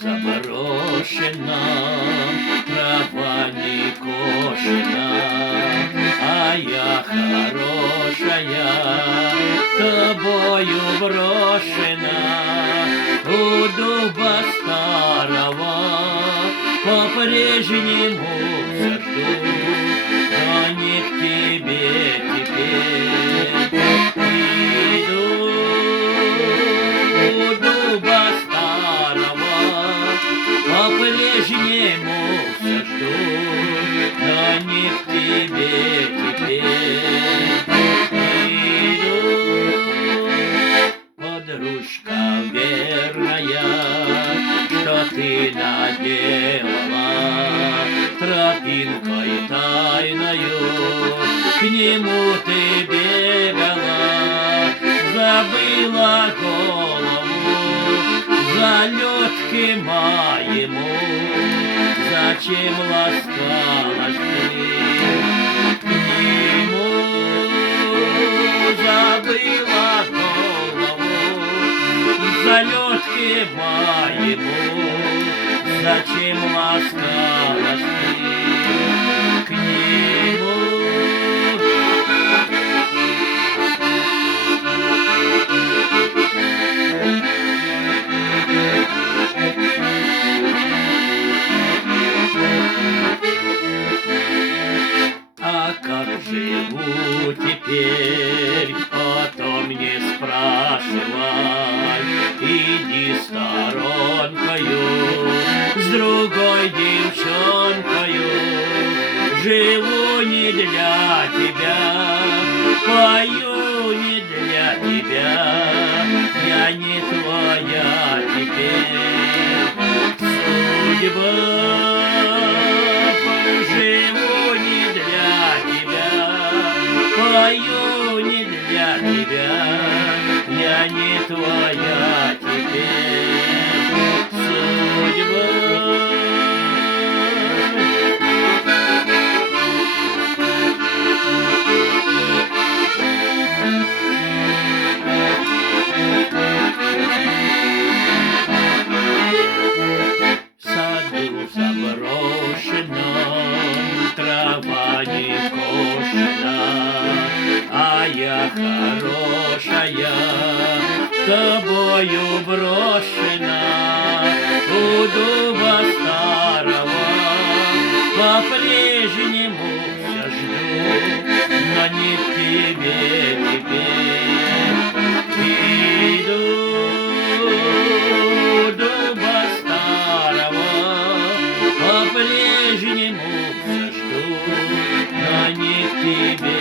заброшена, трава не кошена, а я хорошая, тобою брошена. У дуба старого по-прежнему все жду, но не к тебе теперь иду. У дуба старого по-прежнему все жду, но не к тебе теперь иду. Подружка верная, что ты наделала, тропинкой тайною к нему ты бегала, забыла голову залетки моему, зачем ласкалась ты к нему, забыла голову залетки моему, зачем ласкалась ты к нему. А как живу теперь, потом не спрашивай, иди сторонкою с другой девчонкою. Живу не для тебя, пою не для тебя, я не твоя теперь судьба. Живу не для тебя, пою не для тебя, я не твоя теперь судьба. В саду заброшенном трава не кошена, а я хорошая, тобою брошена. У дуба старого по-прежнему все жду, но не к тебе теперь иду. Дуба старого по-прежнему все жду, но не к тебе.